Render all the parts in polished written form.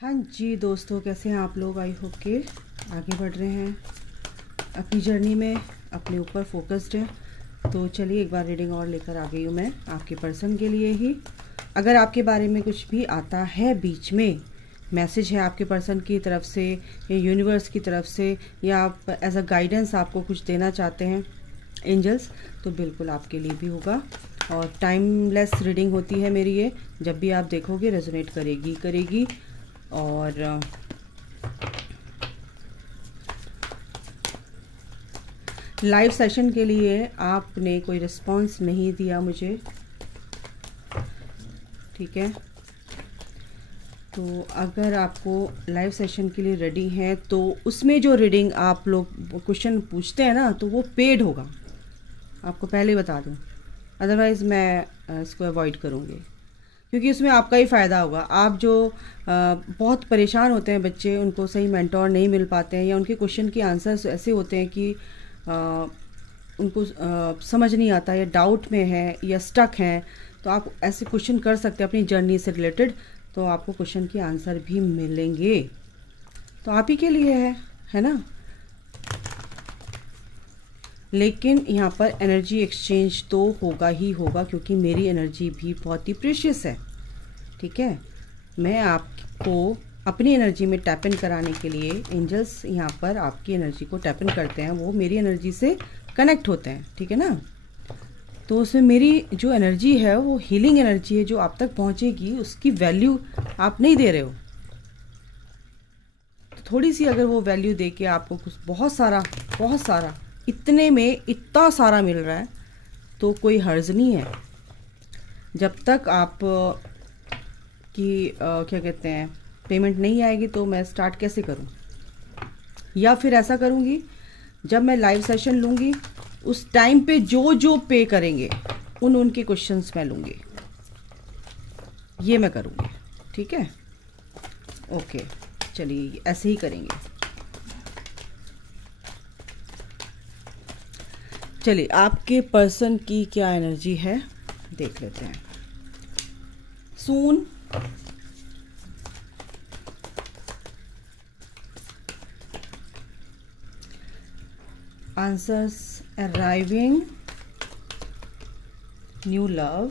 हाँ जी दोस्तों, कैसे हैं आप लोग। आई होप के आगे बढ़ रहे हैं अपनी जर्नी में, अपने ऊपर फोकस्ड है। तो चलिए एक बार रीडिंग और लेकर आ गई हूँ मैं आपके पर्सन के लिए ही। अगर आपके बारे में कुछ भी आता है बीच में, मैसेज है आपके पर्सन की तरफ से या यूनिवर्स की तरफ से, या आप एज अ गाइडेंस आपको कुछ देना चाहते हैं एंजल्स, तो बिल्कुल आपके लिए भी होगा। और टाइमलेस रीडिंग होती है मेरी ये, जब भी आप देखोगे रेजोनेट करेगी। और लाइव सेशन के लिए आपने कोई रिस्पांस नहीं दिया मुझे, ठीक है। तो अगर आपको लाइव सेशन के लिए रेडी हैं तो उसमें जो रीडिंग आप लोग क्वेश्चन पूछते हैं ना, तो वो पेड होगा, आपको पहले बता दूं। अदरवाइज़ मैं इसको अवॉइड करूँगी, क्योंकि उसमें आपका ही फ़ायदा होगा। आप जो बहुत परेशान होते हैं बच्चे, उनको सही मेंटोर नहीं मिल पाते हैं, या उनके क्वेश्चन के आंसर्स ऐसे होते हैं कि उनको समझ नहीं आता, या डाउट में है या स्टक हैं, तो आप ऐसे क्वेश्चन कर सकते हैं अपनी जर्नी से रिलेटेड, तो आपको क्वेश्चन के आंसर भी मिलेंगे। तो आप ही के लिए है ना। लेकिन यहाँ पर एनर्जी एक्सचेंज तो होगा ही होगा, क्योंकि मेरी एनर्जी भी बहुत ही प्रेशियस है, ठीक है। मैं आपको अपनी एनर्जी में टैप इन कराने के लिए, एंजल्स यहाँ पर आपकी एनर्जी को टैप इन करते हैं, वो मेरी एनर्जी से कनेक्ट होते हैं, ठीक है ना। तो उसमें मेरी जो एनर्जी है वो हीलिंग एनर्जी है, जो आप तक पहुँचेगी उसकी वैल्यू आप नहीं दे रहे हो। तो थोड़ी सी अगर वो वैल्यू दे के आपको कुछ बहुत सारा इतने में इतना सारा मिल रहा है, तो कोई हर्ज नहीं है। जब तक आप क्या कहते हैं, पेमेंट नहीं आएगी, तो मैं स्टार्ट कैसे करूं। या फिर ऐसा करूंगी, जब मैं लाइव सेशन लूंगी उस टाइम पे जो पे करेंगे उनके क्वेश्चंस मैं लूंगी, ये मैं करूंगी, ठीक है। ओके, चलिए ऐसे ही करेंगे। चलिए आपके पर्सन की क्या एनर्जी है देख लेते हैं। Soon, answers arriving, new love,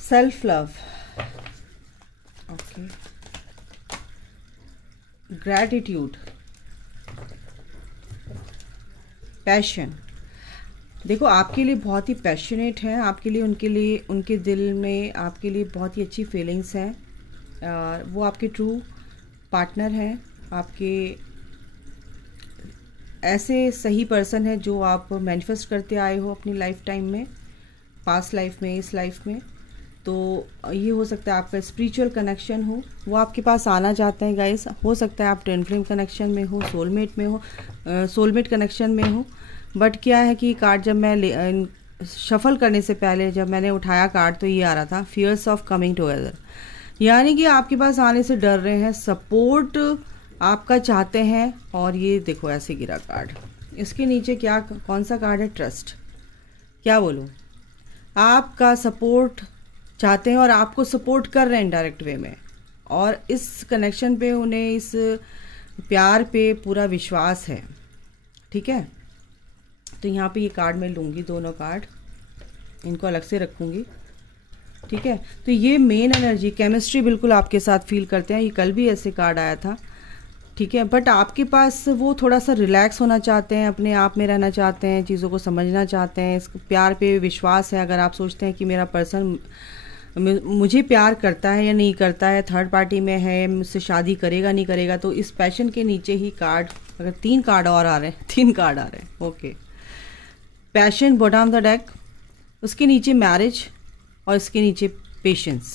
self love, okay, gratitude, passion. देखो आपके लिए बहुत ही पैशनेट हैं, आपके लिए उनके दिल में आपके लिए बहुत ही अच्छी फीलिंग्स हैं। वो आपके ट्रू पार्टनर हैं, आपके ऐसे सही पर्सन है जो आप मैनिफेस्ट करते आए हो अपनी लाइफ टाइम में, पास्ट लाइफ में, इस लाइफ में। तो ये हो सकता है आपका स्पिरिचुअल कनेक्शन हो, वो आपके पास आना चाहते हैं गाइस। हो सकता है आप ट्विन फ्लेम कनेक्शन में हो, सोलमेट में हो, सोलमेट कनेक्शन में हो। बट क्या है कि कार्ड जब मैं शफल करने से पहले जब मैंने उठाया कार्ड, तो ये आ रहा था फियर्स ऑफ कमिंग टुगेदर, यानी कि आपके पास आने से डर रहे हैं, सपोर्ट आपका चाहते हैं। और ये देखो ऐसे गिरा कार्ड, इसके नीचे क्या कौन सा कार्ड है, ट्रस्ट। क्या बोलूँ, आपका सपोर्ट चाहते हैं और आपको सपोर्ट कर रहे हैं डायरेक्ट वे में, और इस कनेक्शन पे उन्हें, इस प्यार पे पूरा विश्वास है, ठीक है। तो यहाँ पे ये कार्ड मैं लूँगी, दोनों कार्ड इनको अलग से रखूँगी, ठीक है। तो ये मेन एनर्जी, केमिस्ट्री बिल्कुल आपके साथ फील करते हैं। ये कल भी ऐसे कार्ड आया था, ठीक है। बट आपके पास वो थोड़ा सा रिलैक्स होना चाहते हैं, अपने आप में रहना चाहते हैं, चीज़ों को समझना चाहते हैं, इस प्यार पे विश्वास है। अगर आप सोचते हैं कि मेरा पर्सन मुझे प्यार करता है या नहीं करता है, थर्ड पार्टी में है, मुझसे शादी करेगा नहीं करेगा, तो इस पैशन के नीचे ही कार्ड, अगर 3 कार्ड और आ रहे हैं, 3 कार्ड आ रहे हैं, okay. Passion bottom of the deck, उसके नीचे मैरिज, और इसके नीचे पेशेंस।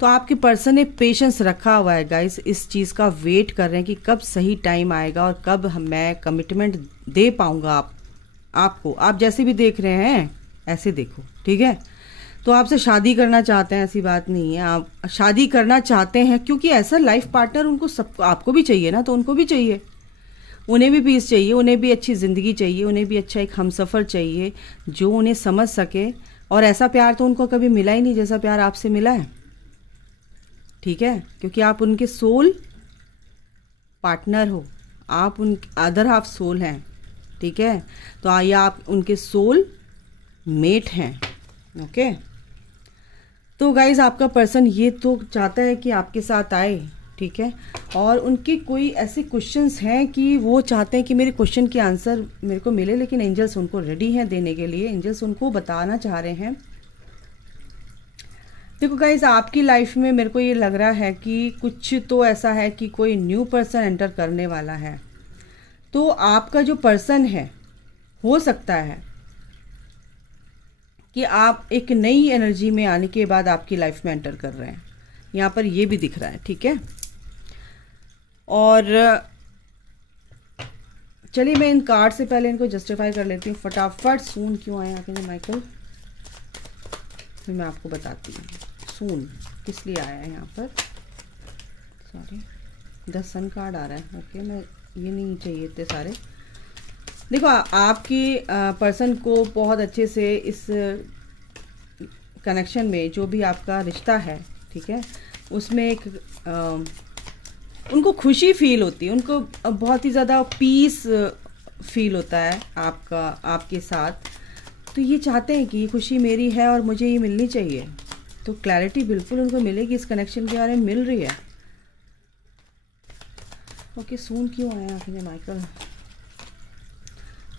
तो आपके पर्सन ने पेशेंस रखा हुआ है गाइस, इस चीज़ का वेट कर रहे हैं कि कब सही टाइम आएगा और कब मैं कमिटमेंट दे पाऊंगा आपको। आप जैसे भी देख रहे हैं ऐसे देखो, ठीक है। तो आपसे शादी करना चाहते हैं, ऐसी बात नहीं है, आप शादी करना चाहते हैं, क्योंकि ऐसा लाइफ पार्टनर उनको, सबको, आपको भी चाहिए ना, तो उनको भी चाहिए। उन्हें भी पीस चाहिए, उन्हें भी अच्छी ज़िंदगी चाहिए, उन्हें भी अच्छा एक हमसफ़र चाहिए जो उन्हें समझ सके। और ऐसा प्यार तो उनको कभी मिला ही नहीं जैसा प्यार आपसे मिला है, ठीक है, क्योंकि आप उनके सोल पार्टनर हो, आप उन अदर हाफ सोल हैं, ठीक है। तो आइए आप उनके सोल मेट हैं, ओके। तो गाइज आपका पर्सन ये तो चाहता है कि आपके साथ आए, ठीक है, और उनके कोई ऐसे क्वेश्चंस हैं कि वो चाहते हैं कि मेरे क्वेश्चन के आंसर मेरे को मिले, लेकिन एंजल्स उनको रेडी हैं देने के लिए। एंजल्स उनको बताना चाह रहे हैं। देखो गाइज आपकी लाइफ में मेरे को ये लग रहा है कि कुछ तो ऐसा है कि कोई न्यू पर्सन एंटर करने वाला है। तो आपका जो पर्सन है, हो सकता है कि आप एक नई एनर्जी में आने के बाद आपकी लाइफ में एंटर कर रहे हैं, यहाँ पर ये भी दिख रहा है, ठीक है। और चलिए मैं इन कार्ड से पहले इनको जस्टिफाई कर लेती हूँ फटाफट। सून क्यों आए आके माइकल, फिर मैं आपको बताती हूँ सून किस लिए आया है यहाँ पर। सॉरी, 10 सन कार्ड आ रहा है, ओके, मैं ये नहीं चाहिए इतने सारे। देखो आपकी पर्सन को बहुत अच्छे से इस कनेक्शन में जो भी आपका रिश्ता है, ठीक है, उसमें एक उनको खुशी फील होती है, उनको बहुत ही ज़्यादा पीस फील होता है आपके साथ। तो ये चाहते हैं कि ये खुशी मेरी है और मुझे ये मिलनी चाहिए। तो क्लैरिटी बिल्कुल उनको मिलेगी, इस कनेक्शन के बारे में मिल रही है। ओके, सून क्यों आया आपने Michael,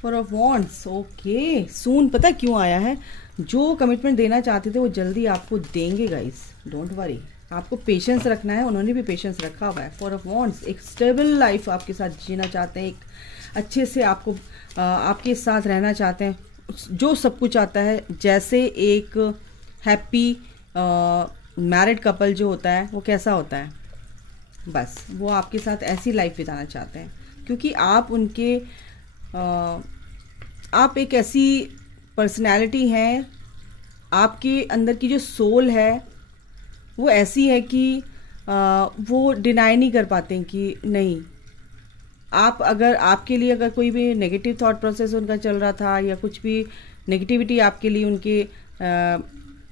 for of wants, okay. Soon पता क्यों आया है, जो कमिटमेंट देना चाहते थे वो जल्दी आपको देंगे गाइस, डोंट वरी। आपको पेशेंस रखना है, उन्होंने भी पेशेंस रखा हुआ है। फॉर ऑफ वॉन्ट्स एक स्टेबल लाइफ आपके साथ जीना चाहते हैं, एक अच्छे से आपको आपके साथ रहना चाहते हैं, जो सब कुछ आता है। जैसे एक हैप्पी मैरिड कपल जो होता है वो कैसा होता है, बस वो आपके साथ ऐसी लाइफ बिताना चाहते हैं, क्योंकि आप उनके आप एक ऐसी पर्सनैलिटी हैं, आपके अंदर की जो सोल है वो ऐसी है कि वो डिनाई नहीं कर पाते हैं कि नहीं। आप अगर आपके लिए अगर कोई भी नेगेटिव थॉट प्रोसेस उनका चल रहा था या कुछ भी नेगेटिविटी आपके लिए उनके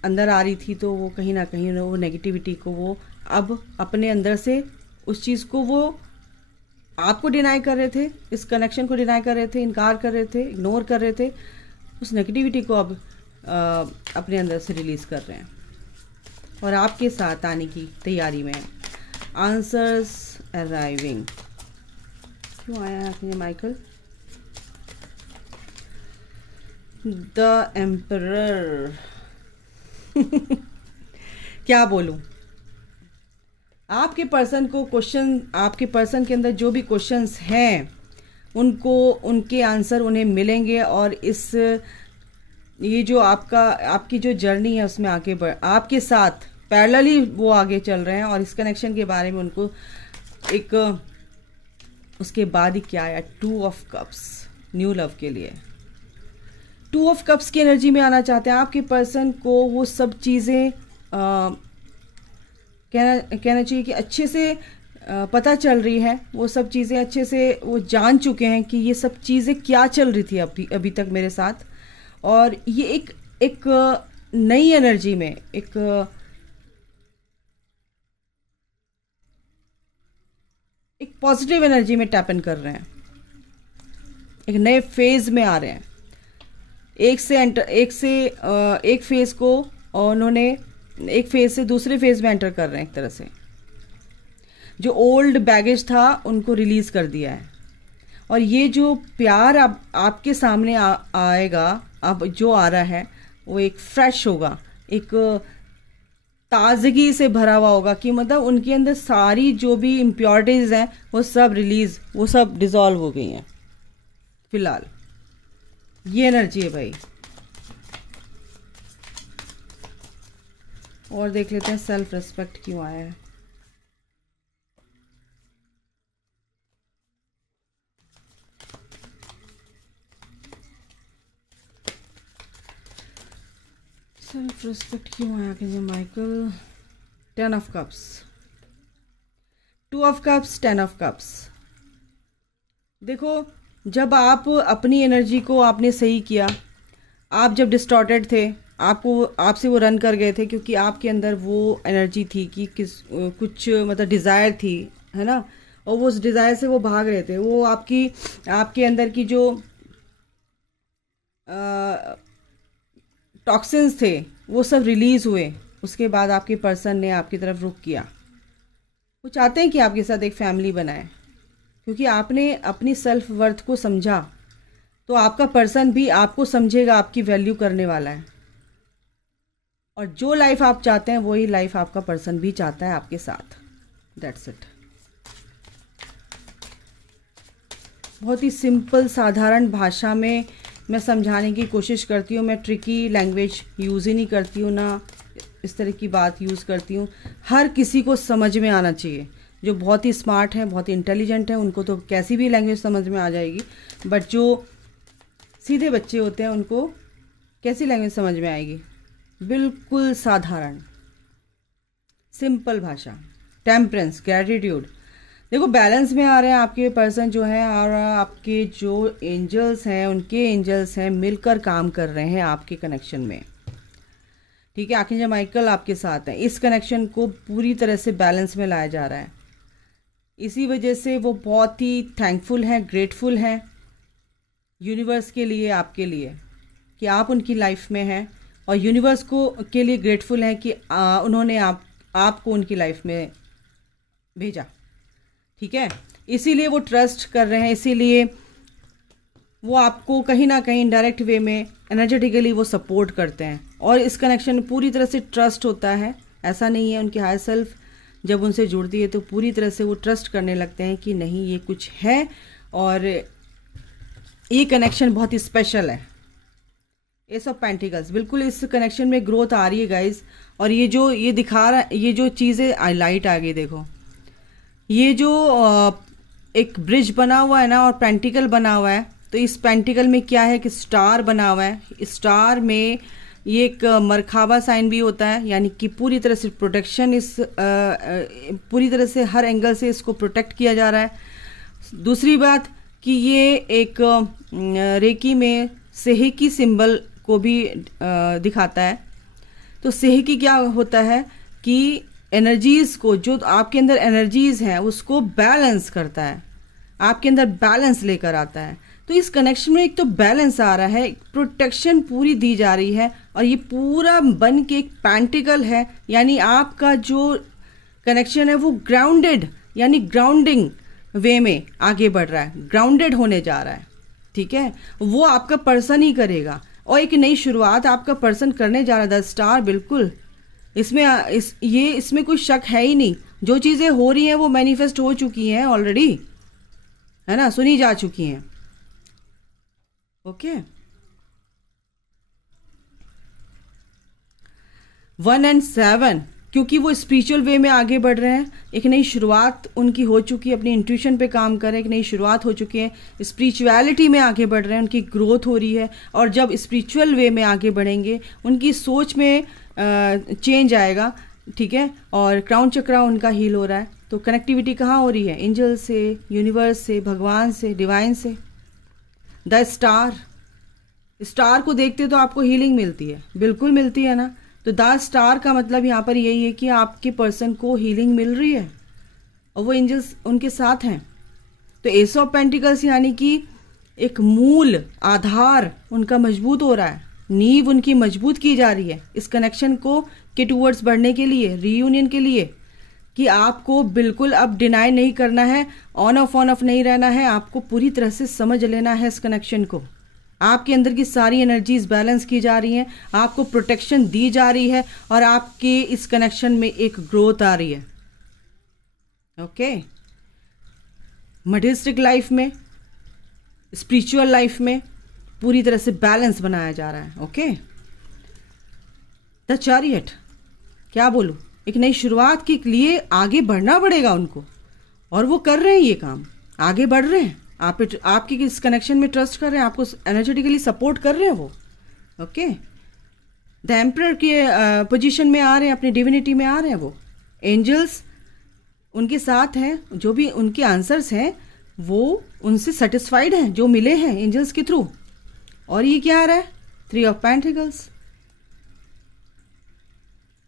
अंदर आ रही थी, तो वो कहीं ना कहीं वो नेगेटिविटी को वो अब अपने अंदर से उस चीज़ को वो आपको डिनाई कर रहे थे, इस कनेक्शन को डिनाई कर रहे थे, इनकार कर रहे थे, इग्नोर कर रहे थे। उस नेगेटिविटी को अब अपने अंदर से रिलीज़ कर रहे हैं और आपके साथ आने की तैयारी में। आंसर्स अराइविंग क्यों आया है आपने माइकल, द एम्परर क्या बोलूं, आपके पर्सन को क्वेश्चन, आपके पर्सन के अंदर जो भी क्वेश्चंस हैं उनको उनके आंसर उन्हें मिलेंगे। और इस ये जो आपकी जो जर्नी है उसमें आगे बढ़ आपके साथ पैरेलली वो आगे चल रहे हैं। और इस कनेक्शन के बारे में उनको एक उसके बाद ही क्या आया, 2 ऑफ कप्स, न्यू लव के लिए 2 ऑफ कप्स की एनर्जी में आना चाहते हैं। आपके पर्सन को वो सब चीज़ें कहना चाहिए कि अच्छे से पता चल रही है, वो सब चीज़ें अच्छे से वो जान चुके हैं कि ये सब चीज़ें क्या चल रही थी अभी तक मेरे साथ। और ये एक नई एनर्जी में एक पॉजिटिव एनर्जी में टैप इन कर रहे हैं, एक नए फेज में आ रहे हैं। एक फेज को उन्होंने एक फेज से दूसरे फेज में एंटर कर रहे हैं। एक तरह से जो ओल्ड बैगेज था उनको रिलीज कर दिया है। और ये जो प्यार अब आपके सामने आएगा, अब जो आ रहा है वो एक फ्रेश होगा, एक ताजगी से भरा हुआ होगा, कि मतलब उनके अंदर सारी जो भी इम्प्योरिटीज हैं वो सब डिसॉल्व हो गई हैं फिलहाल। ये एनर्जी है भाई। और देख लेते हैं सेल्फ रिस्पेक्ट क्यों आया है। सेल्फ रिस्पेक्ट क्यों आया कि Michael, 10 of cups, 2 of cups, 10 of cups. देखो, जब आप अपनी एनर्जी को आपने सही किया, आप जब डिस्टॉर्टेड थे, आपको आपसे वो रन कर गए थे क्योंकि आपके अंदर वो एनर्जी थी कि कुछ मतलब डिज़ायर थी, है ना, और वो उस डिज़ायर से वो भाग रहे थे। वो आपके अंदर की जो टॉक्सिन्स थे वो सब रिलीज़ हुए। उसके बाद आपके पर्सन ने आपकी तरफ रुख किया। वो चाहते हैं कि आपके साथ एक फैमिली बनाए, क्योंकि आपने अपनी सेल्फ वर्थ को समझा। तो आपका पर्सन भी आपको समझेगा, आपकी वैल्यू करने वाला है। और जो लाइफ आप चाहते हैं वही लाइफ आपका पर्सन भी चाहता है आपके साथ। That's it. बहुत ही सिंपल साधारण भाषा में मैं समझाने की कोशिश करती हूँ। मैं ट्रिकी लैंग्वेज यूज़ ही नहीं करती हूँ, ना इस तरह की बात यूज़ करती हूँ। हर किसी को समझ में आना चाहिए। जो बहुत ही स्मार्ट है, बहुत ही इंटेलिजेंट है, उनको तो कैसी भी लैंग्वेज समझ में आ जाएगी। बट जो सीधे बच्चे होते हैं उनको कैसी लैंग्वेज समझ में आएगी? बिल्कुल साधारण सिंपल भाषा। Temperance, gratitude. देखो, बैलेंस में आ रहे हैं आपके पर्सन जो है, और आपके जो एंजल्स हैं, उनके एंजल्स हैं, मिलकर काम कर रहे हैं आपके कनेक्शन में। ठीक है, आर्कएंजल माइकल आपके साथ है। इस कनेक्शन को पूरी तरह से बैलेंस में लाया जा रहा है। इसी वजह से वो बहुत ही थैंकफुल हैं, ग्रेटफुल हैं यूनिवर्स के लिए, आपके लिए, कि आप उनकी लाइफ में हैं, और यूनिवर्स को के लिए ग्रेटफुल हैं कि उन्होंने आपको उनकी लाइफ में भेजा। ठीक है, इसीलिए वो ट्रस्ट कर रहे हैं, इसीलिए वो आपको कहीं ना कहीं इनडायरेक्ट वे में एनर्जेटिकली वो सपोर्ट करते हैं। और इस कनेक्शन में पूरी तरह से ट्रस्ट होता है। ऐसा नहीं है, उनकी हायर सेल्फ जब उनसे जुड़ती है तो पूरी तरह से वो ट्रस्ट करने लगते हैं कि नहीं, ये कुछ है और ये कनेक्शन बहुत ही स्पेशल है। एस ऑफ पेंटिकल्स, बिल्कुल इस कनेक्शन में ग्रोथ आ रही है गाइज। और ये दिखा रहा, ये जो चीज़ें लाइट आ गई, देखो ये जो एक ब्रिज बना हुआ है ना, और पेंटिकल बना हुआ है, तो इस पेंटिकल में क्या है कि स्टार बना हुआ है। स्टार में ये एक मरखाबा साइन भी होता है, यानी कि पूरी तरह से प्रोटेक्शन, पूरी तरह से हर एंगल से इसको प्रोटेक्ट किया जा रहा है। दूसरी बात कि ये एक रेकी में सेहेकी सिंबल को भी दिखाता है। तो सेहेकी क्या होता है कि एनर्जीज़ को, जो आपके अंदर एनर्जीज़ हैं उसको बैलेंस करता है, आपके अंदर बैलेंस लेकर आता है। तो इस कनेक्शन में एक तो बैलेंस आ रहा है, प्रोटेक्शन पूरी दी जा रही है, और ये पूरा बन के एक पेंटिकल है, यानी आपका जो कनेक्शन है वो ग्राउंडेड, यानी ग्राउंडिंग वे में आगे बढ़ रहा है, ग्राउंडेड होने जा रहा है। ठीक है, वो आपका पर्सन ही करेगा, और एक नई शुरुआत आपका पर्सन करने जा रहा है। द स्टार, बिल्कुल इसमें कोई शक है ही नहीं। जो चीज़ें हो रही हैं वो मैनिफेस्ट हो चुकी हैं ऑलरेडी, है ना, सुनी जा चुकी हैं। ओके, 1 और 7, क्योंकि वो स्पिरिचुअल वे में आगे बढ़ रहे हैं। एक नई शुरुआत उनकी हो चुकी है, अपनी इंट्यूशन पे काम कर रहे हैं, एक नई शुरुआत हो चुकी है, स्पिरिचुअलिटी में आगे बढ़ रहे हैं, उनकी ग्रोथ हो रही है। और जब स्पिरिचुअल वे में आगे बढ़ेंगे, उनकी सोच में चेंज आएगा। ठीक है, और क्राउन चक्रा उनका हील हो रहा है। तो कनेक्टिविटी कहाँ हो रही है? एंजल से, यूनिवर्स से, भगवान से, डिवाइन से। द स्टार, स्टार को देखते तो आपको हीलिंग मिलती है, बिल्कुल मिलती है ना। तो द स्टार का मतलब यहाँ पर यही है कि आपके पर्सन को हीलिंग मिल रही है, और वो एंजल्स उनके साथ हैं। तो एस ऑफ पेंटिकल्स यानी कि एक मूल आधार उनका मजबूत हो रहा है, नींव उनकी मजबूत की जा रही है इस कनेक्शन को के टूवर्ड्स बढ़ने के लिए, रीयूनियन के लिए, कि आपको बिल्कुल अब डिनाई नहीं करना है, ऑन ऑफ नहीं रहना है, आपको पूरी तरह से समझ लेना है इस कनेक्शन को। आपके अंदर की सारी एनर्जीज बैलेंस की जा रही हैं, आपको प्रोटेक्शन दी जा रही है, और आपके इस कनेक्शन में एक ग्रोथ आ रही है। ओके, मटेरियलिस्टिक लाइफ में, स्पिरिचुअल लाइफ में पूरी तरह से बैलेंस बनाया जा रहा है। ओके, द चैरियट, क्या बोलूं, एक नई शुरुआत के लिए आगे बढ़ना पड़ेगा उनको, और वो कर रहे हैं ये काम, आगे बढ़ रहे हैं। आपके इस कनेक्शन में ट्रस्ट कर रहे हैं, आपको एनर्जेटिकली सपोर्ट कर रहे हैं वो। ओके, द एम्परर के पोजीशन में आ रहे हैं, अपनी डिविनिटी में आ रहे हैं वो। एंजल्स उनके साथ हैं, जो भी उनके आंसर्स हैं वो उनसे सेटिस्फाइड हैं जो मिले हैं एंजल्स के थ्रू। और ये क्या आ रहा है? 3 ऑफ पेंटिकल्स,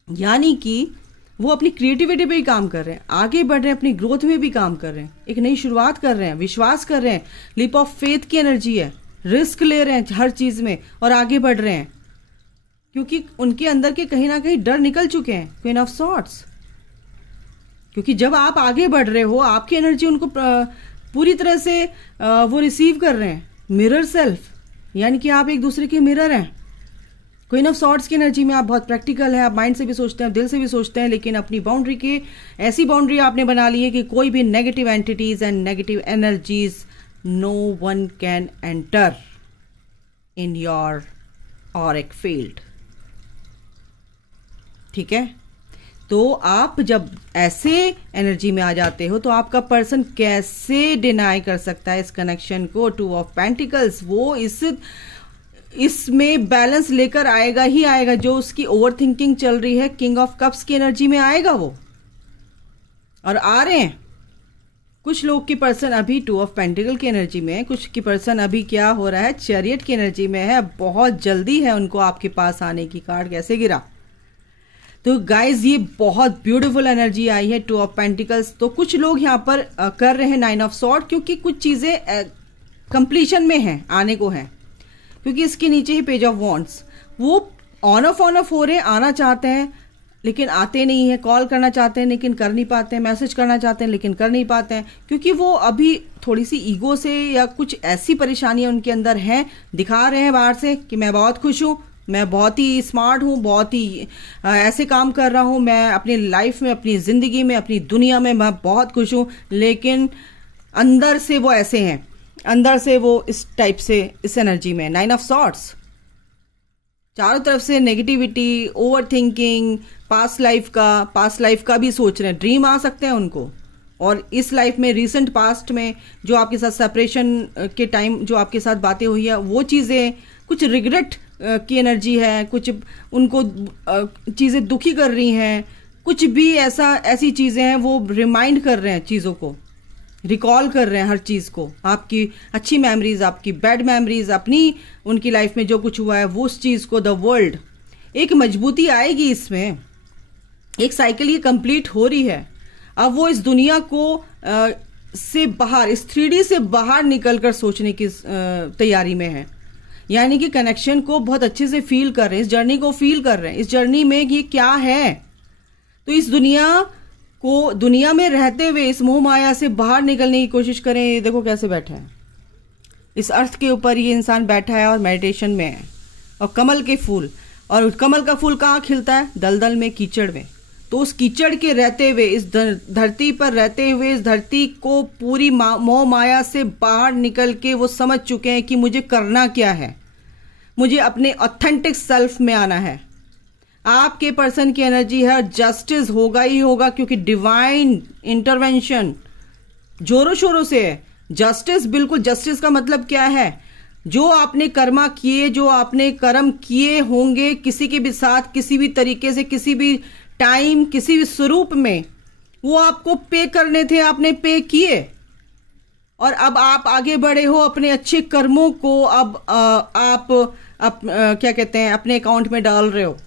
यानी कि वो अपनी क्रिएटिविटी पे भी काम कर रहे हैं, आगे बढ़ रहे हैं, अपनी ग्रोथ में भी काम कर रहे हैं, एक नई शुरुआत कर रहे हैं, विश्वास कर रहे हैं, लीप ऑफ फेथ की एनर्जी है, रिस्क ले रहे हैं हर चीज में और आगे बढ़ रहे हैं, क्योंकि उनके अंदर के कहीं ना कहीं डर निकल चुके हैं। क्वीन ऑफ सॉर्ड्स, क्योंकि जब आप आगे बढ़ रहे हो आपकी एनर्जी उनको पूरी तरह से वो रिसीव कर रहे हैं। मिरर सेल्फ, यानी कि आप एक दूसरे के मिरर हैं। क्वीन ऑफ सॉर्ड्स की एनर्जी में आप बहुत प्रैक्टिकल हैं, आप माइंड से भी सोचते हैं, दिल से भी सोचते हैं, लेकिन अपनी बाउंड्री की ऐसी बाउंड्री आपने बना ली है कि कोई भी negative entities and negative energies no one can enter in your auric field. ठीक है, तो आप जब ऐसे एनर्जी में आ जाते हो तो आपका पर्सन कैसे डिनाई कर सकता है इस कनेक्शन को? 2 ऑफ पेंटिकल्स, वो इसमें बैलेंस लेकर आएगा ही आएगा। जो उसकी ओवर थिंकिंग चल रही है, किंग ऑफ कप्स की एनर्जी में आएगा वो, और आ रहे हैं। कुछ लोग की पर्सन अभी 2 ऑफ पेंटिकल की एनर्जी में है, कुछ की पर्सन अभी क्या हो रहा है, चैरियट की एनर्जी में है। बहुत जल्दी है उनको आपके पास आने की। कार्ड कैसे गिरा? तो गाइज ये बहुत ब्यूटीफुल एनर्जी आई है 2 ऑफ पेंटिकल्स। तो कुछ लोग यहाँ पर कर रहे हैं 9 ऑफ सॉर्ड, क्योंकि कुछ चीजें कंप्लीशन में हैं, आने को हैं, क्योंकि इसके नीचे ही पेज ऑफ वॉन्ड्स। वो ऑन ऑफ हो रहे हैं, आना चाहते हैं लेकिन आते नहीं है, कॉल करना चाहते हैं लेकिन कर नहीं पाते हैं, मैसेज करना चाहते हैं लेकिन कर नहीं पाते हैं, क्योंकि वो अभी थोड़ी सी ईगो से या कुछ ऐसी परेशानियां उनके अंदर हैं, दिखा रहे हैं बाहर से कि मैं बहुत खुश हूँ, मैं बहुत ही स्मार्ट हूँ, बहुत ही ऐसे काम कर रहा हूँ, मैं अपनी लाइफ में, अपनी जिंदगी में, अपनी दुनिया में मैं बहुत खुश हूँ, लेकिन अंदर से वो ऐसे हैं, अंदर से वो इस टाइप से, इस एनर्जी में। 9 ऑफ सॉर्ड्स, चारों तरफ से negativity, over thinking, past life का भी सोच रहे हैं, ड्रीम आ सकते हैं उनको, और इस लाइफ में, रिसेंट पास्ट में जो आपके साथ सेपरेशन के टाइम जो आपके साथ बातें हुई है, वो चीज़ें, कुछ रिग्रेट की एनर्जी है, कुछ उनको चीज़ें दुखी कर रही हैं, कुछ भी ऐसी चीज़ें हैं, वो रिमाइंड कर रहे हैं, चीज़ों को रिकॉल कर रहे हैं, हर चीज़ को, आपकी अच्छी मेमोरीज, आपकी बैड मेमोरीज, अपनी उनकी लाइफ में जो कुछ हुआ है वो उस चीज़ को, द वर्ल्ड, एक मजबूती आएगी इसमें, एक साइकिल ये कंप्लीट हो रही है। अब वो इस दुनिया को से बाहर, इस 3D से बाहर निकलकर सोचने की तैयारी में है, यानी कि कनेक्शन को बहुत अच्छे से फील कर रहे हैं, इस जर्नी को फील कर रहे हैं, इस जर्नी में ये क्या है। तो इस दुनिया में रहते हुए इस मोह माया से बाहर निकलने की कोशिश करें। ये देखो कैसे बैठा है, इस अर्थ के ऊपर ये इंसान बैठा है और मेडिटेशन में है, और कमल के फूल, और कमल का फूल कहाँ खिलता है? दलदल में, कीचड़ में। तो उस कीचड़ के रहते हुए, इस धरती पर रहते हुए, इस धरती को पूरी मोह माया से बाहर निकल के वो समझ चुके हैं कि मुझे करना क्या है, मुझे अपने ऑथेंटिक सेल्फ में आना है। आपके पर्सन की एनर्जी है, जस्टिस होगा ही होगा, क्योंकि डिवाइन इंटरवेंशन जोरों शोरों से है। जस्टिस, बिल्कुल। जस्टिस का मतलब क्या है? जो आपने कर्मा किए, जो आपने कर्म किए होंगे किसी के भी साथ, किसी भी तरीके से, किसी भी टाइम, किसी भी स्वरूप में, वो आपको पे करने थे, आपने पे किए, और अब आप आगे बढ़े हो अपने अच्छे कर्मों को, अब आप क्या कहते हैं, अपने अकाउंट में डाल रहे हो,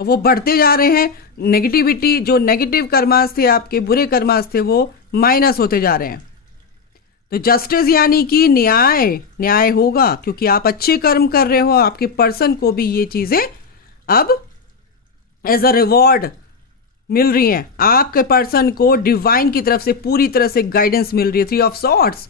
वो बढ़ते जा रहे हैं। नेगेटिविटी, जो नेगेटिव कर्मास थे आपके, बुरे कर्मास थे, वो माइनस होते जा रहे हैं। तो जस्टिस यानी कि न्याय होगा, क्योंकि आप अच्छे कर्म कर रहे हो। आपके पर्सन को भी ये चीजें अब एज अ रिवॉर्ड मिल रही हैं। आपके पर्सन को डिवाइन की तरफ से पूरी तरह से गाइडेंस मिल रही है। 3 ऑफ सॉर्ड्स,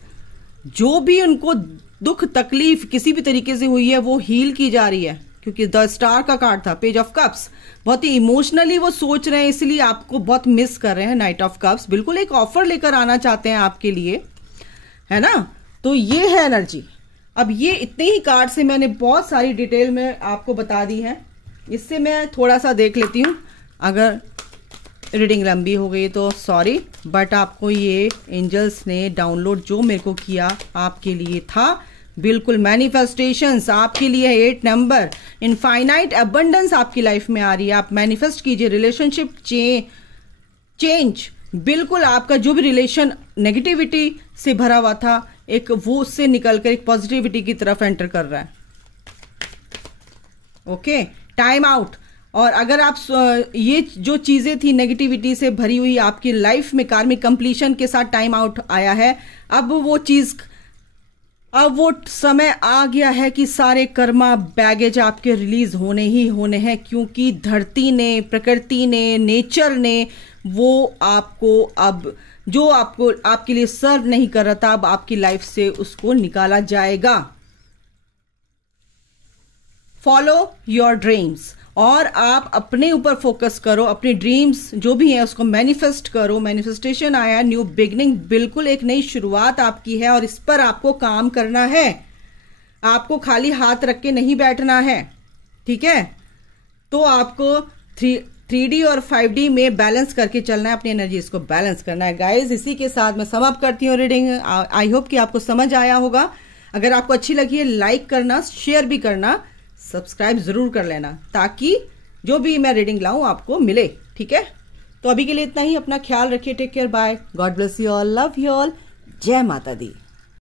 जो भी उनको दुख तकलीफ किसी भी तरीके से हुई है, वो हील की जा रही है, क्योंकि द स्टार का कार्ड था, पेज ऑफ कप्स। बहुत ही इमोशनली वो सोच रहे हैं, इसलिए आपको बहुत मिस कर रहे हैं। नाइट ऑफ कप्स, बिल्कुल एक ऑफर लेकर आना चाहते हैं आपके लिए, है ना। तो ये है एनर्जी। अब ये इतने ही कार्ड से मैंने बहुत सारी डिटेल में आपको बता दी है, इससे मैं थोड़ा सा देख लेती हूँ। अगर रीडिंग लंबी हो गई तो सॉरी, बट आपको ये एंजल्स ने डाउनलोड जो मेरे को किया आपके लिए था। बिल्कुल मैनिफेस्टेशंस आपके लिए 8 नंबर, इनफाइनाइट अबंडेंस आपकी लाइफ में आ रही है। आप मैनिफेस्ट कीजिए रिलेशनशिप चेंज। बिल्कुल आपका जो भी रिलेशन नेगेटिविटी से भरा हुआ था, एक वो उससे निकलकर एक पॉजिटिविटी की तरफ एंटर कर रहा है। Okay, time out. और अगर आप ये जो चीजें थी नेगेटिविटी से भरी हुई आपकी लाइफ में, कार्मिक कंप्लीशन के साथ टाइम आउट आया है। अब वो समय आ गया है कि सारे कर्मा बैगेज आपके रिलीज होने ही होने हैं, क्योंकि धरती ने, प्रकृति ने, नेचर ने वो आपको अब जो आपको आपके लिए सर्व नहीं कर रहा था, अब आपकी लाइफ से उसको निकाला जाएगा। फॉलो योर ड्रीम्स, और आप अपने ऊपर फोकस करो, अपने ड्रीम्स जो भी है उसको मैनिफेस्ट करो। मैनिफेस्टेशन आया, न्यू बिगनिंग, बिल्कुल एक नई शुरुआत आपकी है और इस पर आपको काम करना है। आपको खाली हाथ रख के नहीं बैठना है, ठीक है। तो आपको 3D और 5D में बैलेंस करके चलना है, अपनी एनर्जीज को बैलेंस करना है। गाइज, इसी के साथ मैं समाप्त करती हूँ रीडिंग। आई होप कि आपको समझ आया होगा। अगर आपको अच्छी लगी है, लाइक करना, शेयर भी करना, सब्सक्राइब जरूर कर लेना, ताकि जो भी मैं रीडिंग लाऊं आपको मिले, ठीक है। तो अभी के लिए इतना ही। अपना ख्याल रखिए। Take care, bye, God bless you all, love you all, Jai Mata the.